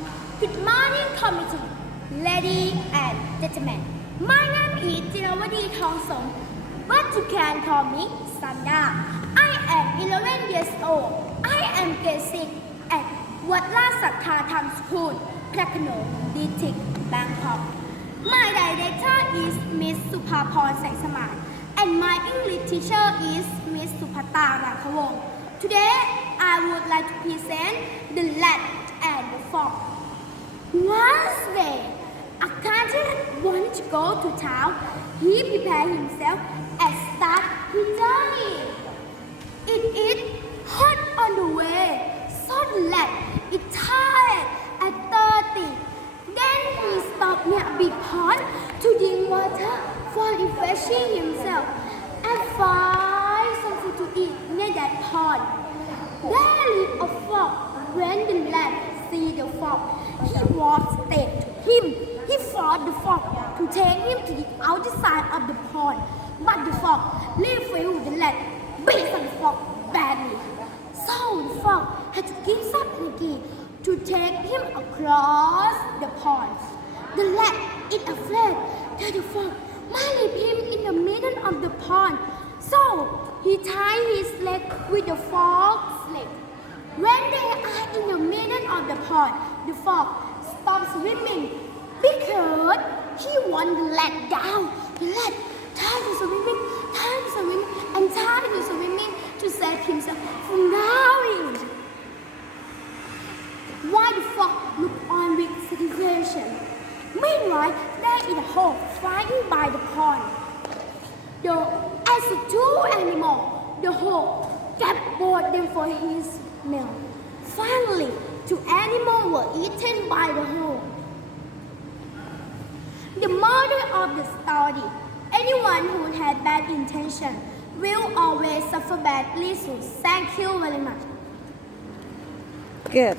Good morning, committee, ladies and gentlemen. My name is Jirawadi Thongsom, but you can call me Sanda. I am 11 years old. I am 6 at Wat La School, Prakano, District, Bangkok. My director is Miss Supaporn Sangsaman, and my English teacher is Miss Supata Rakawong. Today, I would like to present the land Once day, a candidate wanted to go to town. He prepared himself and start his journey. It is hot on the way, so lad is tired and thirsty. Then he stopped near a big pond to drink water for refreshing himself and find something to eat near that pond. There is a frog. The lad see the frog, he walked straight to him. He fought the frog to take him to the outer side of the pond. But the frog refused the lad, beat the frog badly. So the frog had to give energy to take him across the pond. The lad is afraid that the frog might leave him in the middle of the pond. So he tied his leg with the frog's leg. When they are in the middle of the pond, the frog stops swimming because he to let down. Lad tired of swimming, tired of swimming, and tired of swimming to save himself from drowning. Why the frog look on with satisfaction? Meanwhile, there is a hawk flying by the pond. The, as the two animals, the hawk kept both them for his meal. Were eaten by the hawk. The moral of the story anyone who had bad intention will always suffer bad results. Thank you very much. Good